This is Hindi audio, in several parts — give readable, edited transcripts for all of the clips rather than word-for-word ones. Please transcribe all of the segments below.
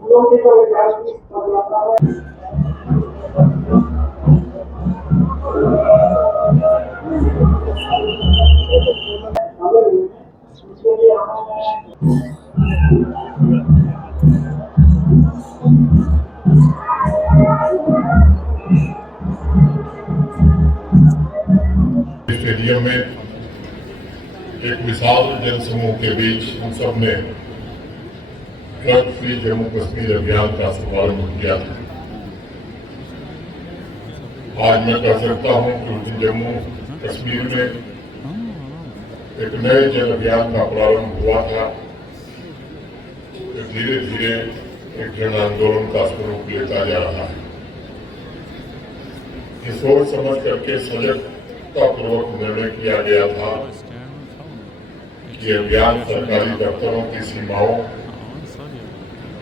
स्टेडियम में एक विशाल जनसमूह के बीच हम सब ने ड्रग फ्री जम्मू कश्मीर अभियान का शुभारंभ किया था। आज मैं कह सकता हूं कि जम्मू कश्मीर में एक नए जन अभियान का प्रारंभ हुआ था, धीरे धीरे एक जन आंदोलन का स्वरूप लेता जा रहा है। ये सोच समझ करके सजगतापूर्वक निर्णय किया गया था कि अभियान सरकारी दफ्तरों की सीमाओं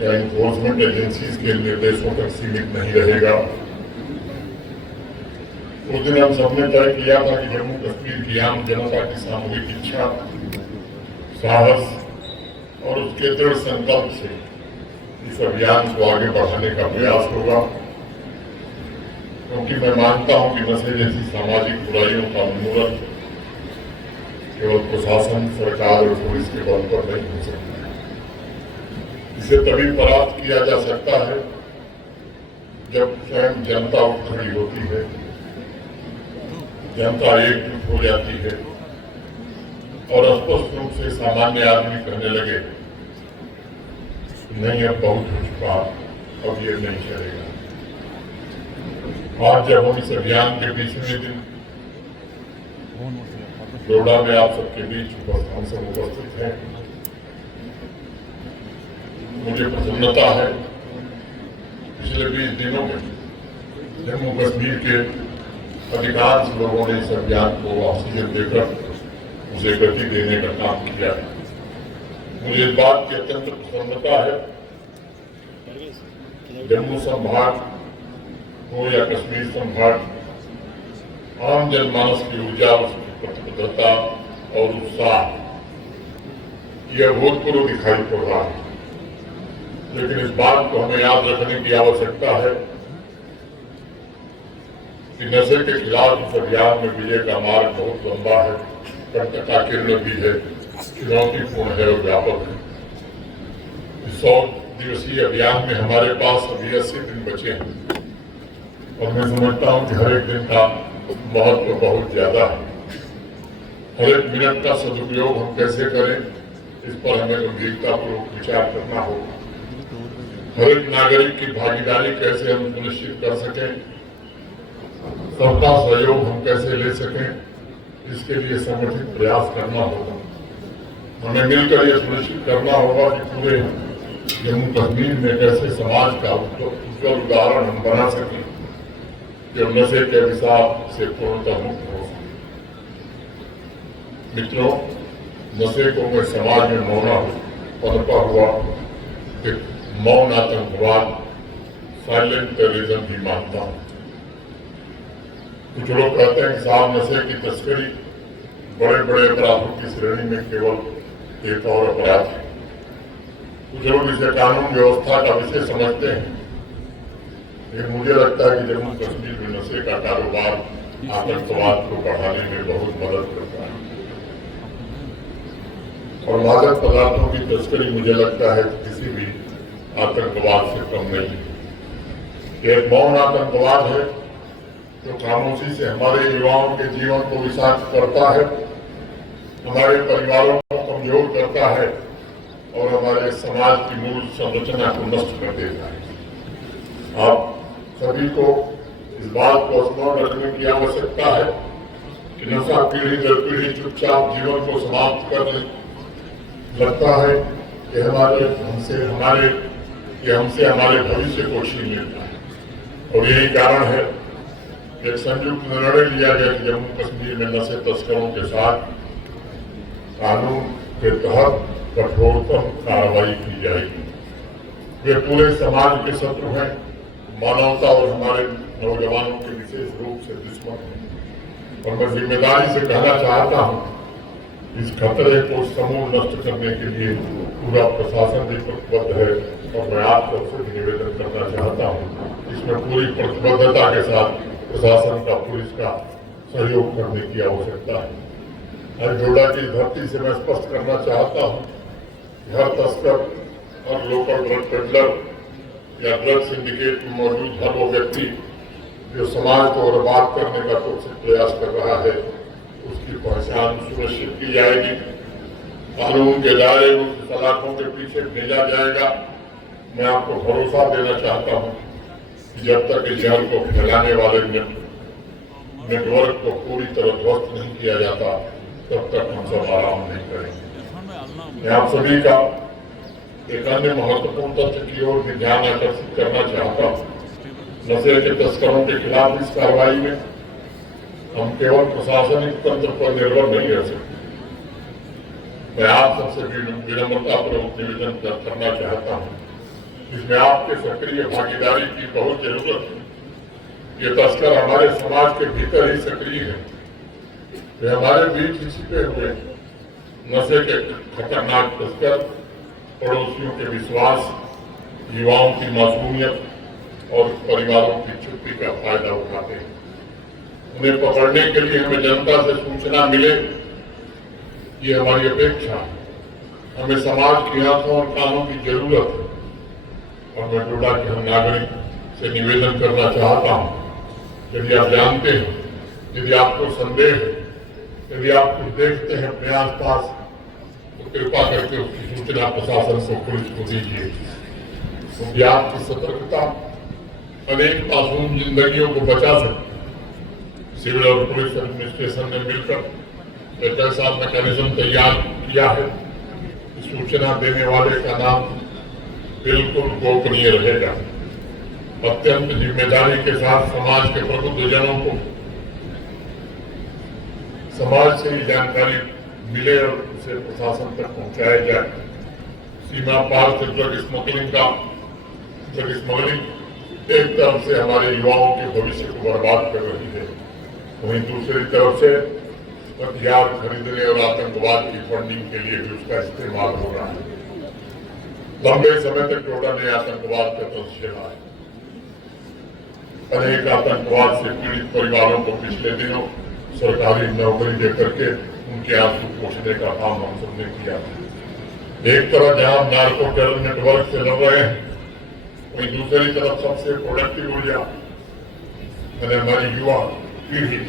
या इन्फोर्समेंट एजेंसीज के निर्देशों तक सीमित नहीं रहेगा। उस दिन हम सबने तय किया था कि जम्मू कश्मीर की आम जनता की सामूहिक इच्छा, साहस और उसके दृढ़ संकल्प से इस अभियान को आगे बढ़ाने का प्रयास होगा, क्योंकि मैं मानता हूं कि नशे जैसी सामाजिक बुराइयों का उन्मूलन केवल प्रशासन, सरकार और पुलिस के बल पर नहीं हो सकता। इसे तभी परास्त किया जा सकता है जब स्वयं जनता उठ खड़ी होती है, जनता एकजुट हो जाती है और स्पष्ट रूप से सामान्य आदमी कहने लगे नहीं अब बहुत हो चुका, अब ये नहीं चलेगा। आज जब हम इस अभियान के 20वें दिन डोडा में आप सबके बीच हम सब उपस्थित हैं, मुझे प्रसन्नता है। पिछले 20 दिनों में जम्मू कश्मीर के अधिकांश लोगों ने इस अभियान को ऑक्सीजन देकर उसे गति देने का काम किया है। मुझे इस बात की अत्यंत प्रसन्नता है। जम्मू संभाग हो या कश्मीर संभाग, आम जनमानस की ऊर्जा, उसकी प्रतिबद्धता और उत्साह यह अभूतपूर्व दिखाई पड़ रहा है। लेकिन इस बात को हमें याद रखने की आवश्यकता है कि नशे के खिलाफ इस अभियान में विजय का मार्ग बहुत लंबा है, कंटकाकीर्ण भी है, चुनौतीपूर्ण है और व्यापक है। इस 100 दिवसीय अभियान में हमारे पास अभी 80 दिन बचे हैं और मैं समझता हूं कि हर एक दिन का महत्व बहुत ज्यादा है। हर एक मिनट का सदुपयोग हम कैसे करें, इस पर हमें गंभीरतापूर्वक विचार करना होगा। हर एक नागरिक की भागीदारी कैसे हम सुनिश्चित कर सकें, सबका सहयोग हम कैसे ले सकें, इसके लिए संगठित प्रयास करना होगा। हमें मिलकर यह सुनिश्चित करना होगा कि पूरे जम्मू कश्मीर में कैसे समाज का उज्जवल उदाहरण हम बना सकें जो नशे के अभिशाप से पूर्णतः मुक्त हो सके। मित्रों, नशे को मैं समाज में पनपा हुआ एक मौन आतंकवाद, साइलेंट टेररिज्म भी मानता हूं। कुछ लोग कहते हैं कि साहब नशे की तस्करी बड़े बड़े अपराधों की श्रेणी में केवल एक और अपराध है। कुछ लोग इसे कानून व्यवस्था का विषय समझते हैं, लेकिन मुझे लगता है कि जम्मू कश्मीर में नशे का कारोबार आतंकवाद को बढ़ाने में बहुत मदद करता है और मादक पदार्थों की तस्करी मुझे लगता है कि किसी भी आतंकवाद से कम नहीं है। एक मौन आतंकवाद है जो खामोशी से हमारे युवाओं के जीवन को विषाक्त करता है, हमारे परिवारों को कमजोर करता है और हमारे समाज की मूल संरचना को नष्ट कर देता है। आप सभी को इस बात को स्मरण रखने की आवश्यकता है कि नशा पीढ़ी दर पीढ़ी चुपचाप जीवन को समाप्त कर लगता है कि हमसे हमारे भविष्य को छीन लेता है। और यही कारण है कि एक संयुक्त निर्णय लिया गया कि जम्मू कश्मीर में नशे तस्करों के साथ कानून के तहत कठोरतम कार्रवाई की जाएगी। वे पूरे समाज के शत्रु हैं, मानवता और हमारे नौजवानों के विशेष रूप से दुश्मन हैं। और मैं जिम्मेदारी से कहना चाहता हूं, इस खतरे को समूल नष्ट करने के लिए पूरा प्रशासन भी प्रतिबद्ध है और मैं आप सबसे भी निवेदन करना चाहता हूँ, इसमें पूरी प्रतिबद्धता के साथ प्रशासन का, पुलिस का सहयोग करने की आवश्यकता है। आज डोडा की धरती से मैं स्पष्ट करना चाहता हूँ कि हर तस्कर और लोकल ड्रग पेडलर या ड्रग सिंडिकेट में मौजूद हर वो व्यक्ति जो समाज को बर्बाद करने का कुछ प्रयास कर रहा है, उसकी पहचान सुनिश्चित की जाएगी, कानून के दायरे में सलाखों के पीछे भेजा जाएगा। मैं आपको भरोसा देना चाहता हूं कि जब तक इस जहर को फैलाने वाले नेटवर्क को पूरी तरह ध्वस्त नहीं किया जाता, तब तक हम सब आराम नहीं करेंगे। मैं आप सभी का एक अन्य महत्वपूर्ण तथ्य की ओर भी ध्यान आकर्षित करना चाहता हूँ। नशे के तस्करों के खिलाफ इस कार्रवाई में हम केवल प्रशासनिक तंत्र पर निर्भर नहीं रह सकते। मैं आप सबसे विनम्रतापूर्वक निवेदन करना चाहता हूँ, इसमें आपके सक्रिय भागीदारी की बहुत जरूरत है। ये तस्कर हमारे समाज के भीतर ही सक्रिय है, वे हमारे बीच ही छिपे हुए नशे के खतरनाक तस्कर पड़ोसियों के विश्वास, युवाओं की मासूमियत और परिवारों की छुट्टी का फायदा उठाते हैं। उन्हें पकड़ने के लिए हमें जनता से सूचना मिले, ये हमारी अपेक्षा है। हमें समाज की आंखों और कानों की जरूरत है और मैं डोडा के हम नागरिक से निवेदन करना चाहता हूँ, यदि आप जानते हैं, यदि आपको संदेह है, यदि आप कुछ देखते हैं अपने आसपास, तो कृपा करके उसकी सूचना प्रशासन से, पुलिस को दीजिए, क्योंकि आपकी सतर्कता अनेक मासूम जिंदगियों को बचा सकती। सिविल और पुलिस एडमिनिस्ट्रेशन ने मिलकर एक ऐसा मैकेनिज्म तैयार किया है, सूचना देने वाले का नाम बिल्कुल गोपनीय रहेगा। अत्यंत जिम्मेदारी के साथ समाज के प्रबुद्धजनों को समाज से ही जानकारी मिले और उसे प्रशासन तक पहुंचाया जाए। सीमा पार से ड्रग स्मगलिंग एक तरफ से हमारे युवाओं के भविष्य को बर्बाद कर रही है, वहीं दूसरी तरफ से हथियार खरीदने और आतंकवाद की फंडिंग के लिए भी उसका इस्तेमाल हो रहा है। लंबे समय तक डोडा ने आतंकवाद का तंज झेला है। अनेक आतंकवाद से पीड़ित परिवारों को पिछले दिनों सरकारी नौकरी देकर के उनके आंसू पोंछने का काम हम सबने किया। एक तरफ जहां नार्को टेरर नेटवर्क से लड़ रहे हैं, वहीं दूसरी तरफ सबसे प्रोडक्टिव ऊर्जा यानी हमारी युवा पीढ़ी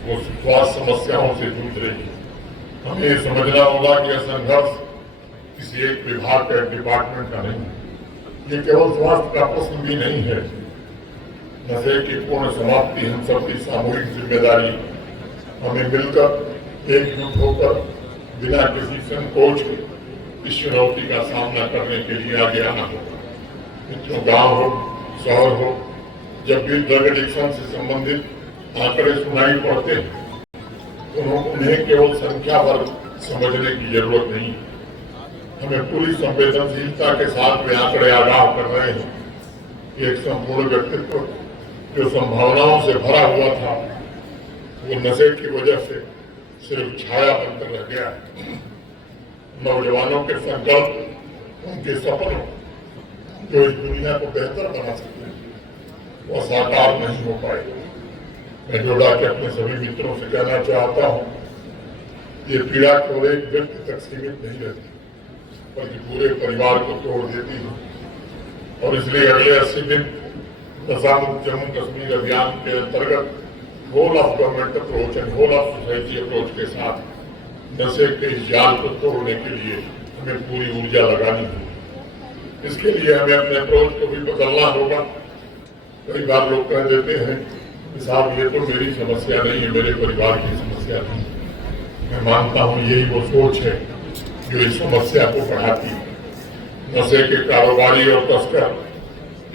वो स्वास्थ्य समस्याओं से जूझ रही है। हमें ये समझना होगा कि यह संघर्ष किसी एक विभाग का, डिपार्टमेंट का नहीं है। ये केवल स्वास्थ्य का प्रश्न भी नहीं है। नशे की पूर्ण समाप्ति हम सबकी सामूहिक जिम्मेदारी। हमें मिलकर एकजुट होकर बिना किसी संकोच के इस चुनौती का सामना करने के लिए आगे आना होगा। मित्रों, गांव हो, शहर हो, जब भी ड्रग एडिक्शन से संबंधित आंकड़े सुनाई पड़ते हैं, तो उन्हें केवल संख्या भर समझने की जरूरत नहीं है। हमें पूरी संवेदनशीलता के साथ वे आंकड़े आगाह कर रहे हैं कि एक संपूर्ण व्यक्तित्व जो संभावनाओं से भरा हुआ था, वो नशे की वजह से सिर्फ छाया बनकर रह गया है। नौजवानों के संकल्प, उनके सपनों जो इस दुनिया को बेहतर बना सकते हैं, वो साकार नहीं हो पाए। मैं डोडा के अपने सभी मित्रों से कहना चाहता हूँ, ये पीड़ा केवल एक व्यक्ति तक सीमित नहीं रहती, बल्कि पूरे परिवार को तोड़ देती है। और इसलिए अगले 80 दिन नशामुक्त जम्मू कश्मीर अभियान के अंतर्गत whole of government approach and whole of society approach के साथ नशे के इस जाल को तोड़ने के लिए हमें पूरी ऊर्जा लगानी होगी। इसके लिए हमें अपने अप्रोच को भी बदलना होगा। कई बार लोग कह देते हैं कि साहब ये तो मेरी समस्या नहीं है, मेरे परिवार की समस्या नहीं। मैं मानता हूँ यही वो सोच है जो इस समस्या को बढ़ाती है। नशे के कारोबारी और तस्कर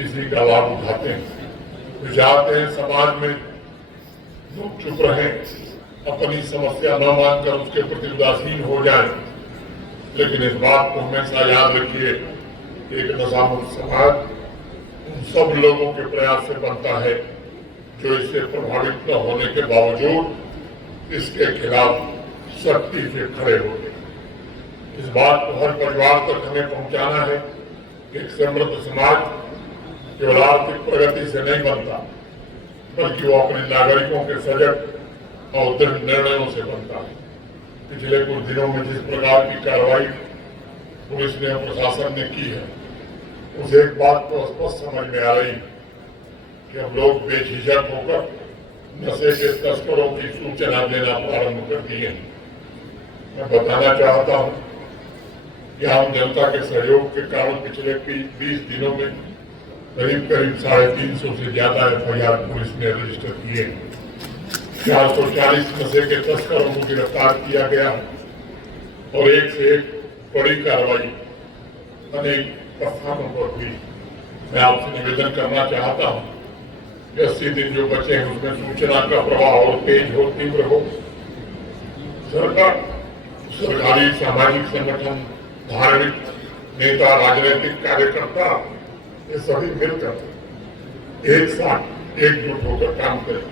इसी का लाभ उठाते हैं। वे चाहते हैं समाज में लोग चुप रहें, अपनी समस्या न मानकर उसके प्रति उदासीन हो जाए। लेकिन इस बात को हमेशा याद रखिए, एक नशामुक्त समाज उन सब लोगों के प्रयास से बनता है जो इससे प्रभावित न होने के बावजूद इसके खिलाफ सख्ती से खड़े होते हैं। इस बात को हर परिवार तक हमें पहुंचाना है कि एक समृद्ध समाज केवल आर्थिक प्रगति से नहीं बनता, बल्कि वो अपने नागरिकों के सजग और दृढ़ निर्णयों से बनता है। पिछले कुछ दिनों में जिस प्रकार की कार्रवाई पुलिस ने और प्रशासन ने की है, उसे एक बात तो स्पष्ट समझ में आ रही कि अब लोग बेझिझक होकर नशे के तस्करों की सूचना देना प्रारंभ कर दिए हैं। मैं बताना चाहता हूं कि आम जनता के सहयोग के कारण पिछले 20 दिनों में करीब 350 से ज्यादा FIR पुलिस ने रजिस्टर किए। 440 नशे के तस्करों को गिरफ्तार किया गया और एक से एक बड़ी कार्रवाई अनेक स्थानों पर हुई। मैं आपसे निवेदन करना चाहता हूं कि 80 दिन जो बचे हैं उसमें सूचना का प्रवाह और तेज हो, तीव्र हो। सरकारी सामाजिक संगठन, धार्मिक नेता, राजनीतिक कार्यकर्ता, ये सभी मिलकर एक साथ एकजुट होकर काम करें।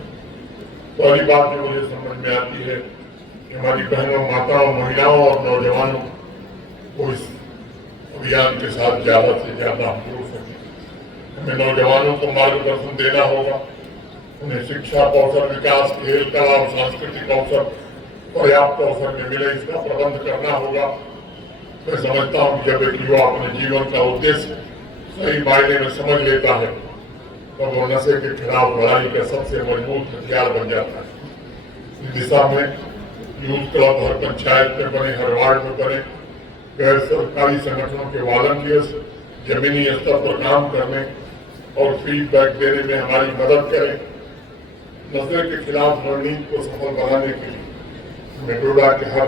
पहली बात जो मुझे समझ में आती है कि हमारी बहनों, माताओं, महिलाओं और नौजवानों को इस अभियान के साथ ज्यादा से ज्यादा हम जोड़ सकें। हमें नौजवानों को मार्गदर्शन देना होगा, उन्हें शिक्षा, कौशल विकास, खेल, कला और सांस्कृतिक अवसर पर्याप्त अवसर में मिले, इसका प्रबंध करना होगा। मैं समझता हूँ कि जब एक युवा अपने जीवन का उद्देश्य सही मायने में समझ लेता है तो वो नशे के खिलाफ लड़ाई का सबसे मजबूत हथियार बन जाता है। इस दिशा में यूथ क्लब हर पंचायत में बने, हर वार्ड में बने, गैर सरकारी संगठनों के वॉलंटियर्स जमीनी स्तर पर काम करने और फीडबैक देने में हमारी मदद करें। नशे के खिलाफ रणनीति को सफल बनाने के लिए मेडोडा के हर